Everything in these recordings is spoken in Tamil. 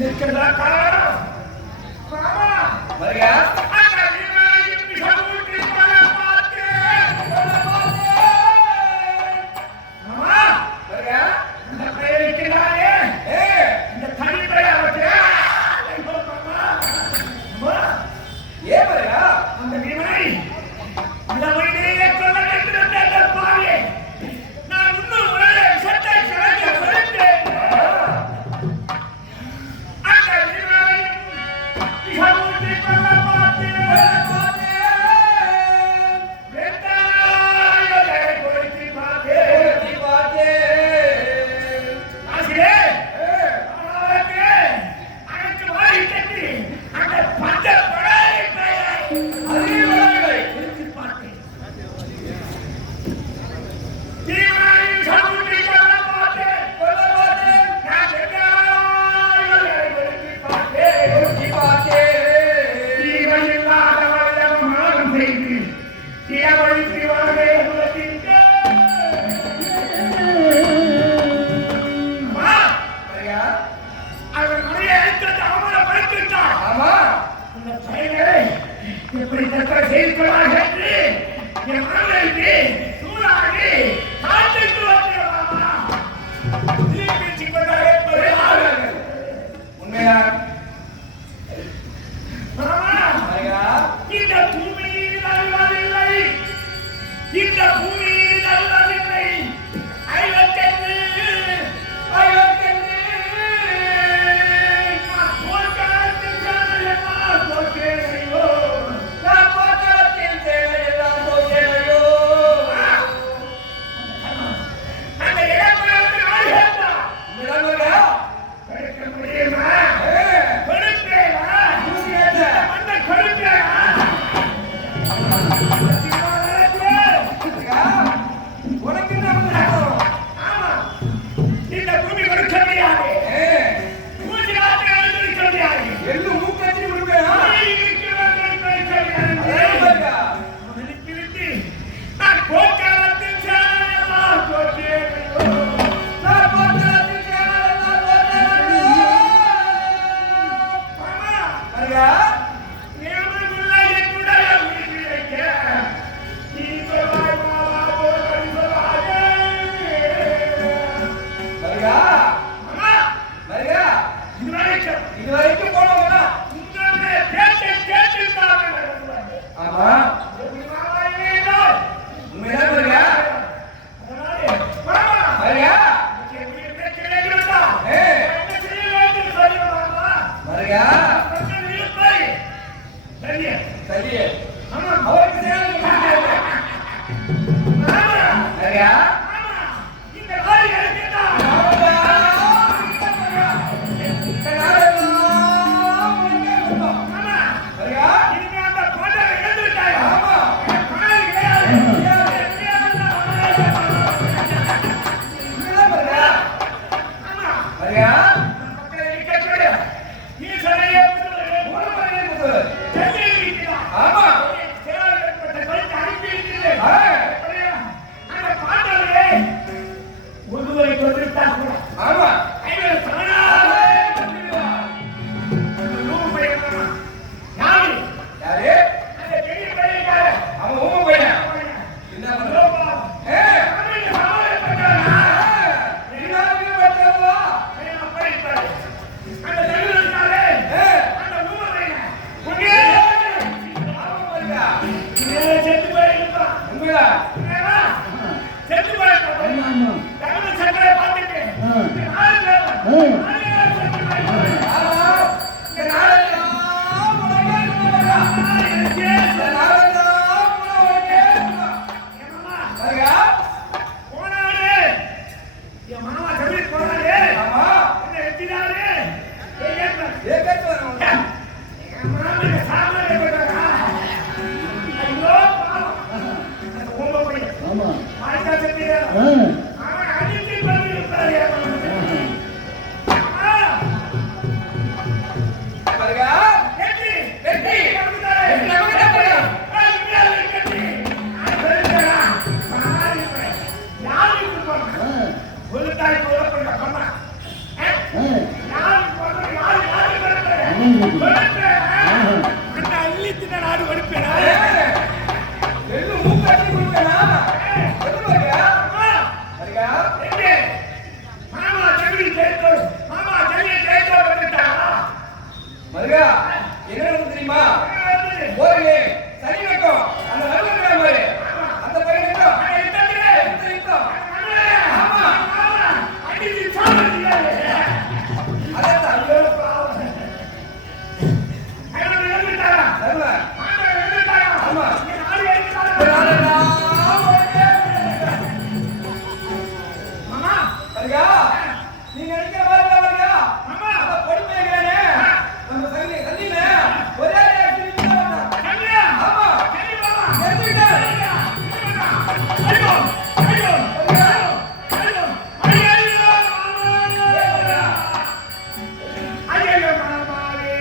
இதுக்கெல்லாம் காரணம் மாமா வருகா யாருக்கு மருகா என்ன தெரியுமா போறீங்க சரி நட்டம் அந்த நல்ல மாதிரி அந்த பையன் நட்டம் ஆமா அடிச்சு சாப்பிடுறீங்க அதான் ஆமா மாமா மருகா நீ நினைக்கிற மாதிரி இல்ல மருகா மாமா அத பொறுமை கேளே நம்ம சல்லி சல்லில ஒரே ஆக்டிவிட்டி தான் சல்லியா ஆமா சரி மாமா தெரிஞ்சுடா ஐயோ ஐயோ ஐயோ ஐயோ மாமாவே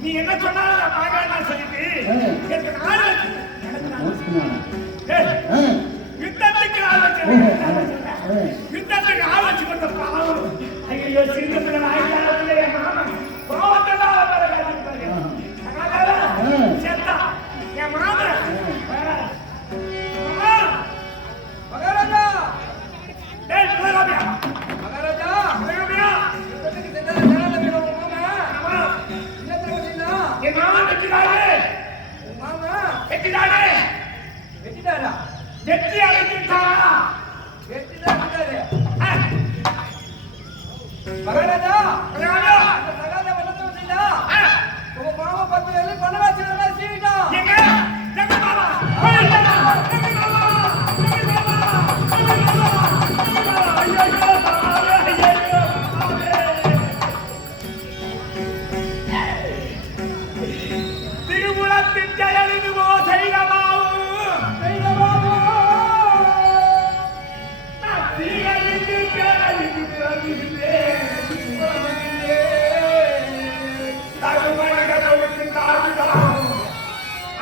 நீ என்ன சொன்னாலும் பாக்கலாம் சொல்லிட்டு யுத்தத்துக்கு ஆலோசி கொண்ட பாவம் ஐயோ சிங்கத்தில் செத்தா என் மாமன் மகாராஜா மகாராஜா என் மாமன் வெற்றிடாரு மாமா வெற்றிடாரு வெற்றிடாரா வெற்றி அடைஞ்சிட்டாரா வெற்றிதான் மகாராஜா மகாராஜா மகாராஜா வந்தது வந்தீங்களா உங்க மாமா பத்து வெள்ளி பண்ணவாசி நல்லா சீவிட்டா எங்க எங்க மாமா திருமுலத்தின் ஜெய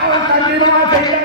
அவன் கண்டிப்பா செய்யணும்.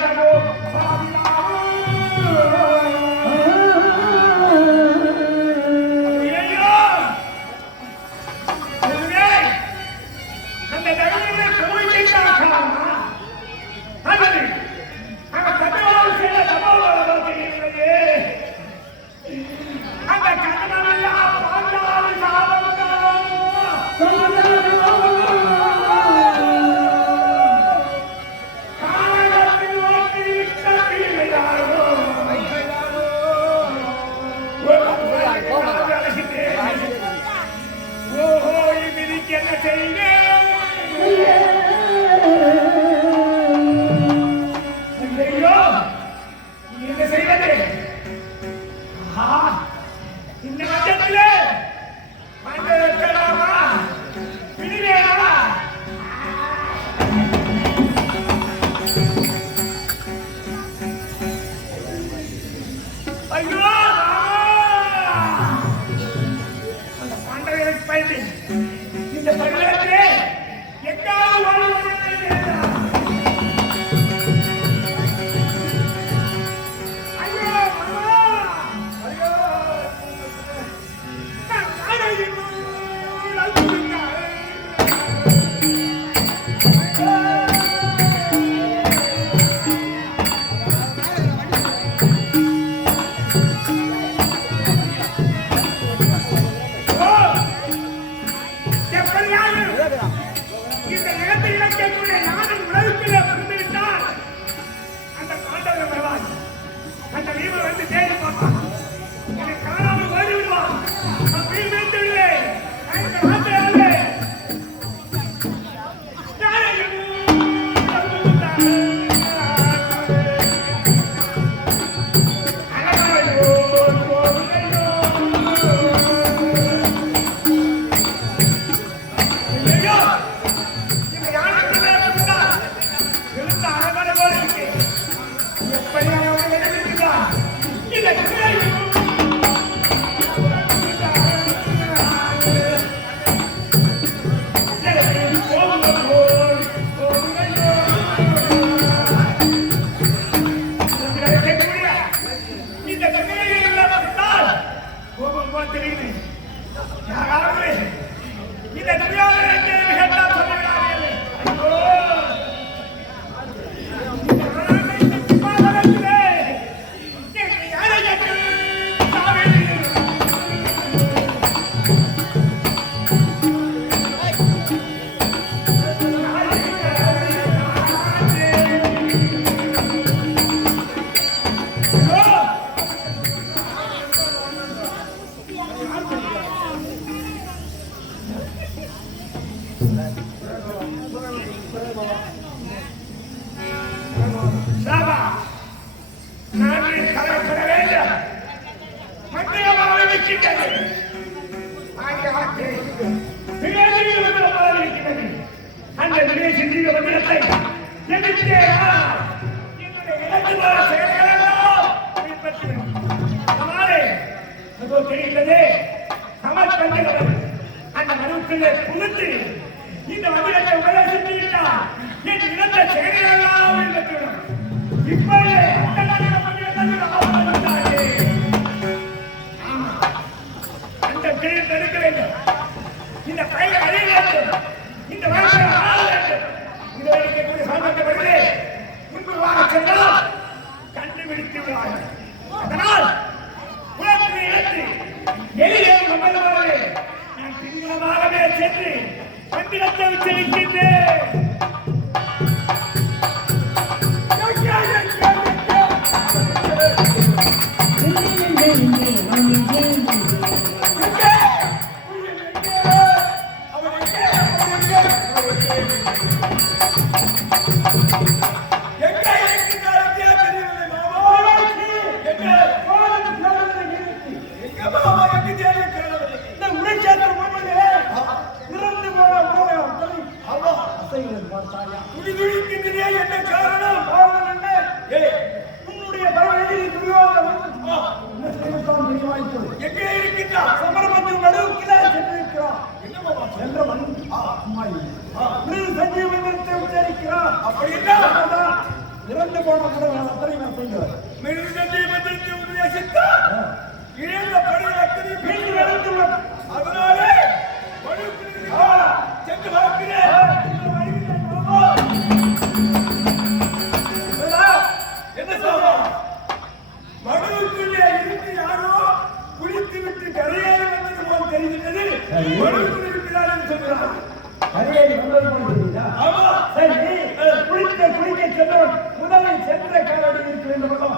அப்படி என்ன இறந்து போன கூட அத்தனை நான் சொல்லுவேன். மிருகத்தை பற்றி உபதேசித்தா இழந்த படையத்தை மீண்டு நடத்துவோம். அதனாலே சென்று பார்க்கிறேன். என்ன சொல்றோம்? மடுவுக்குள்ளே இருந்து யாரோ குளித்து விட்டு கரையேறி வந்தது போல் தெரிகிறது. மடுவுக்குள் இருக்கிறார் என்று சொல்கிறார். கரையேறி வந்தது போல் தெரியுதா? ஆமா. சரி, குளிக்க சென்றவன் முதலில் சென்ற காலடி இருக்கு என்று பக்கம்.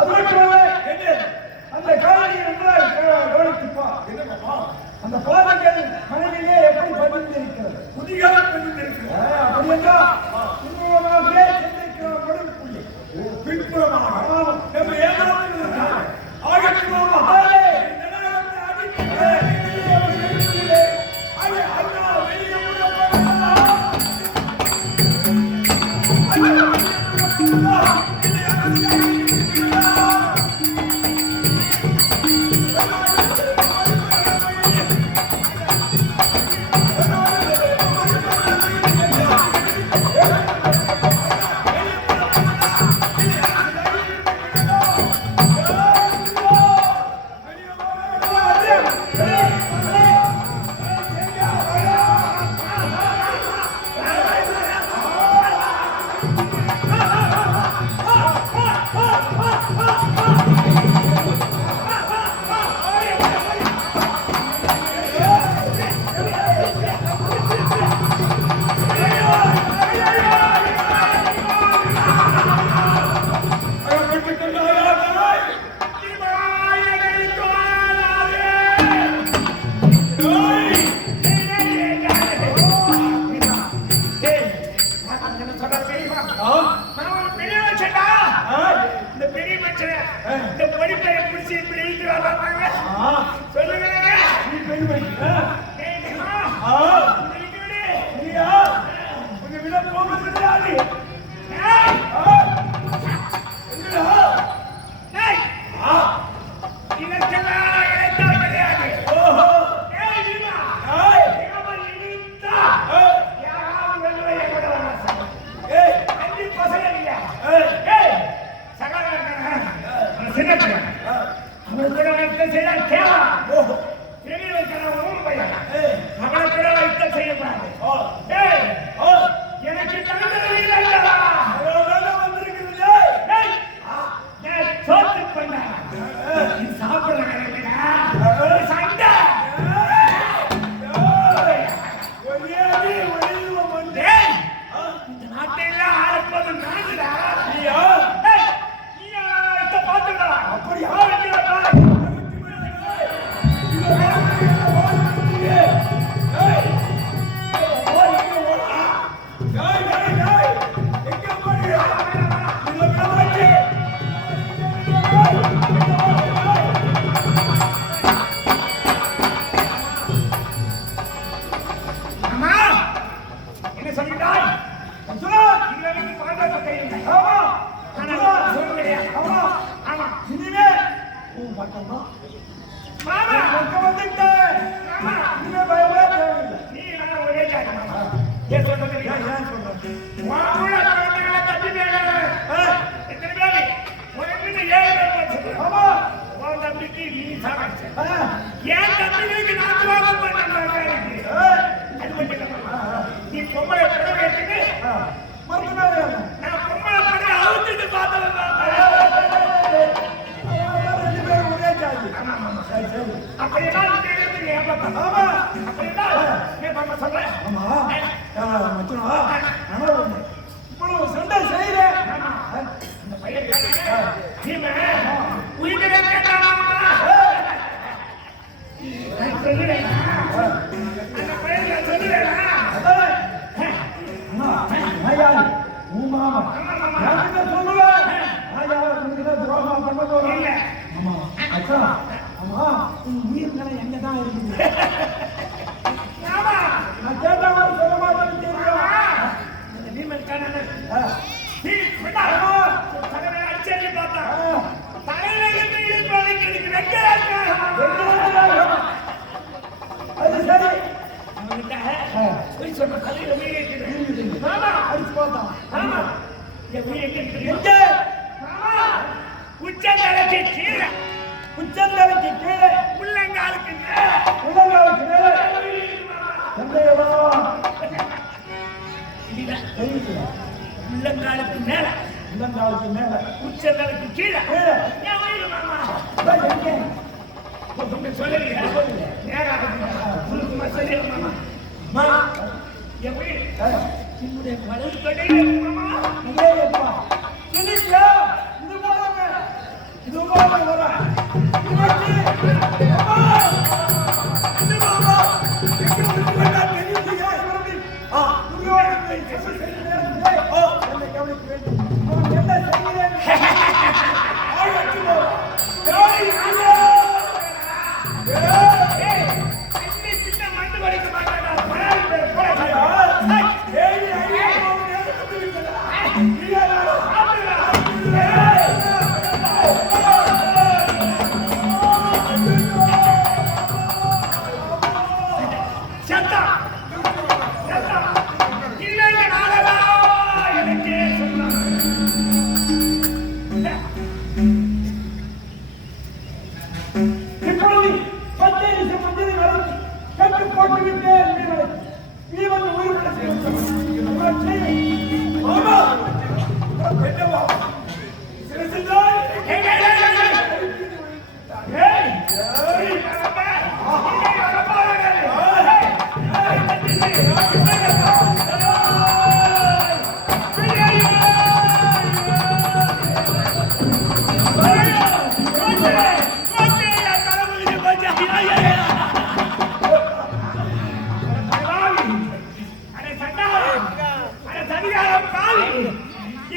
அது மட்டுமல்ல, அந்த காலடியை நன்றாக கவனித்துப்பா. அந்த பாதங்கள் மனைவிலே எப்படி பதிந்திருக்கிறது? புதிதாக பதிந்திருக்கிறது. அப்படி என்றால் பின்புறமாகவே சென்றிருக்கிறோம் மடுவுக்குள்ளே. பின்புறமாக நம்ம ஏதாவது ஆகட்டுமா? காலுக்கு மேல உச்சந்தலைக்கு கீழே கீழே. என் வயிறு மாமா அதான் எங்க? ஒன்றும் சொல்லலையா நேராக சுருக்கமா சொல்லிடு மாமா மா, என் வயிறு ஆ, என்னுடைய வலது கடையில மாமா இங்கே எப்பா? இல்லையா? இது போறாங்க. இது போறாங்க வர. அம்மா! இது மாமா! எங்க விட்டு வேண்டாம் தெரியுதுங்க. ஆ, உங்களோட பேசி செய்கிறேன். ஓ, என்னை கவனிக்க வேண்டும். அவன் என்ன செய்கிறேன்? ஆயத்துமோ! ஏய், ஐயா! ஏய்! அன்னி சின்ன மண்டு வரைக்க மாட்டாடா பராரி போடா ஏய், ஐயா! அவன் எடுத்து விட்டதா? இல்லையா? சத்தா சத்தா இல்லைங்க நாளா எனக்கே சொன்னாங்க இப்பொழுது பச்சரிசி மஞ்சளை வளர்த்து கட்டு போட்டு விட்டேன் வீரனை. நீ வந்து உயிர்விட ஆமா என்னவா சிறசிதாய் ஏய்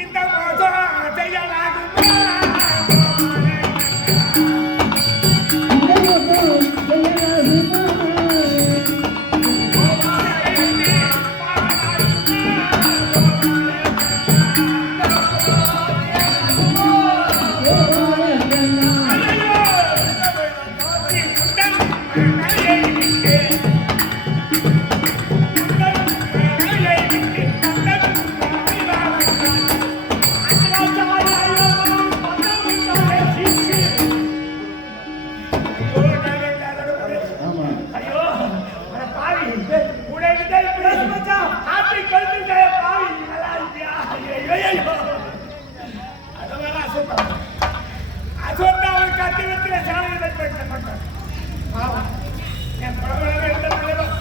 இந்த மோசம் செய்யலாகுமா ஐயோ அட பாவி உடையிட்டே இப்படி மச்சான் ஆத்தி கழுத்துட்டே பாவி நல்லா இருக்கியா ஐயோ அதெல்லாம் அசோத்தா அவன் கட்டி வச்சுல சாமி வைக்க மாட்டான் பாவம் என் பரவலாக இருந்த தலைவர்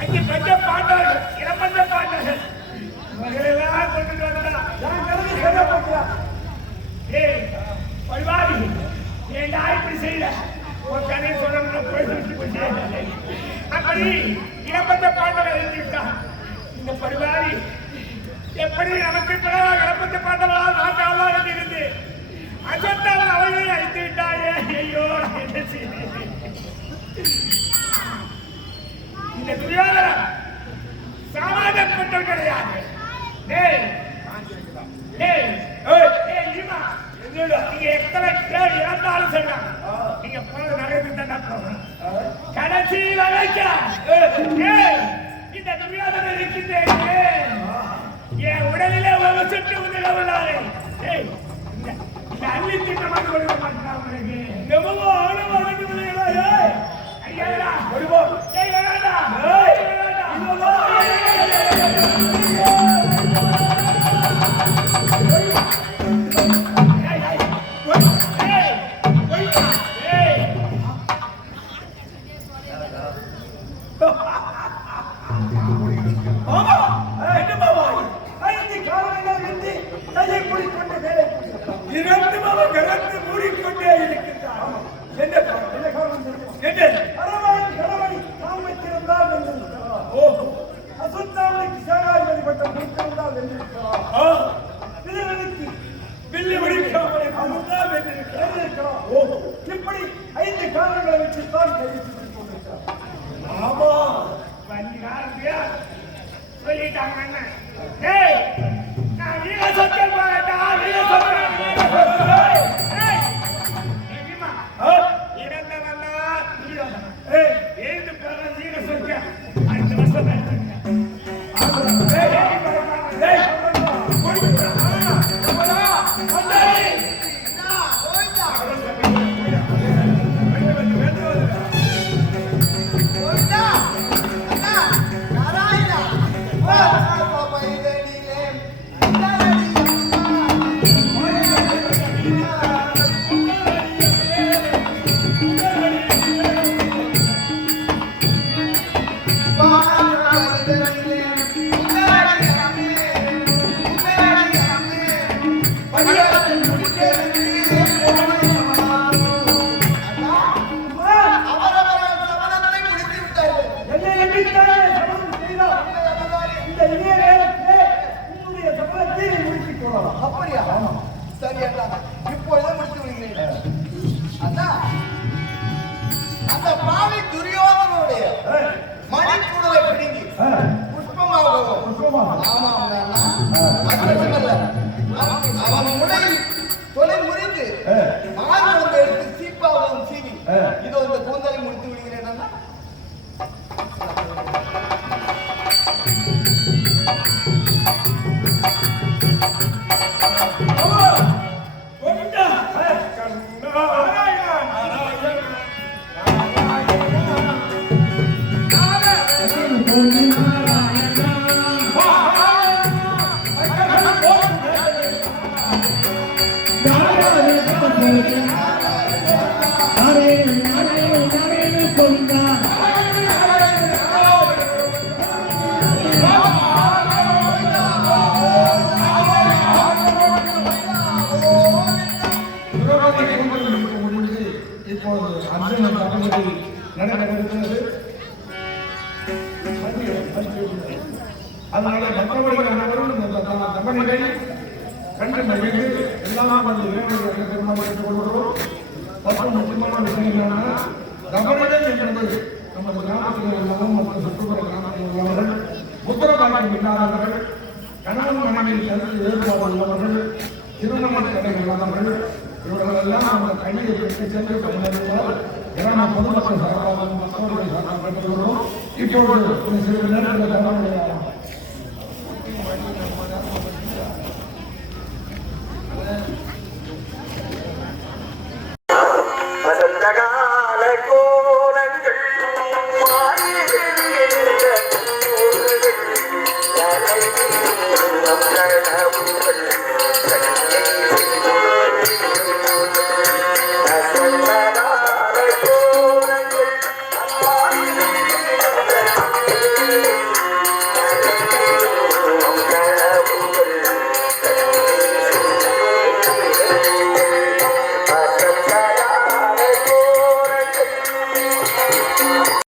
அங்கே பஞ்ச பாண்டவர்கள் இளம்பஞ்ச பாண்டவர்கள் இவர்களெல்லாம் கொண்டுட்டு வந்தா நான் கருதி சரியா போட்டியா? ஏய் பரிவாரி ஏண்டா இப்படி செய்யல உன் கதையை சொல்லணும்னு போயிட்டு போச்சு அப்படி இளம்பஞ்ச பாண்டவர்கள் எழுதிவிட்டான் இந்த பரிவாரி எப்படி நமக்கு பிறகு இளம்பஞ்ச பாண்டவர்களால் நாட்டாளர் இருந்து அசத்தாமல் அவர்களை அழைத்து விட்டாயே ஐயோ என்ன செய்ய இந்த துரியோதனன் சாமானியப்பட்டவர் கிடையாது டேய் டேய் ஏய் லீமா நீங்க எத்தனை பேர் இறந்தாலும் சரிதான் நீங்க போறது நகரத்துக்கு தான் போகணும் கடைசி வரைக்கும் இந்த துரியோதனன் இருக்கின்றேன் என் உடலிலே ஒரு சுட்டு உதிர உள்ளாரே இந்த அள்ளி திட்டமாக கொடுக்க மாட்டேன் உங்களுக்கு எவ்வளவு ஆணவ அடங்குமுறைகளா? ஐயா ஒருவன் ஏய் வேண்டாம் ஆமா, என்ன மாமா? 5 காரணங்கள் இன்றி கையை மூடிக்கொண்டு வேலை புரிகிறார். 2 மாமா கரத்து மூடிக்கொண்டே இருக்கின்றார். என்ன காரணம்? என்ன காரணம் தெரியுமா? என்ன? அரவன் கணவனை நாம் வைத்திருந்தால் வென்றிருக்கிறார். ஓஹோ. அசுத்தாவனுக்கு சேனாதிபதி பட்டம் கொடுத்திருந்தால் வென்றிருக்கிறார். வில்லுவனுக்கு வில்லு வெடிக்காமலே அதுதான் வென்றிருக்கிறார். ஓஹோ. இப்படி 5 காரணங்களை வச்சு தான் கையை தூக்கிக் கொண்டிருக்கிறார். ஆமா. சொல்லிட்டாங்க அண்ணன் ஏய் நான் வீர சொத்தல் போகட்டா வீர சொத்தல் இறந்தவன்னா எழுந்து போற வீர சொத்த அடுத்த வருஷம் ஆமாம் அது மட்டுமல்ல, அவன் முனையில் தொலை முறிந்து மார்பளந்து எடுத்து சீப்பாவும் சீவி இதோ இந்த கூந்தலை முடித்து விடுகிறேன் அண்ணா. இப்போது அர்ஜுனன் தமிழில் நடைபெறுகிறது. அதனால மற்றவர்கள் அனைவரும் இந்த தம்பதிகளை கண்டு மகிழ்ந்து எல்லாம் வந்து இறைவனை திருமணம் எடுத்துக் கொள்கிறோம். மற்றும் முக்கியமான விஷயங்களான தபரிடம் என்பது நமது கிராமத்தில் உள்ளவர்கள் மற்றும் சுற்றுப்புற கிராமத்தில் உள்ளவர்கள், புத்திரபாக்கியம் இல்லாதவர்கள், கணவன் மனைவியில் கருத்து வேறுபாடு உள்ளவர்கள், திருமண தடை உள்ளவர்கள், இவர்களெல்லாம் அந்த கையை பெற்று சென்று தமிழர்கள் கிராம பொதுமக்கள் சார்பாக மற்றவர்கள் சார்பாக பெற்றுள்ளோம். இப்பொழுது சிறிது நேரத்தில்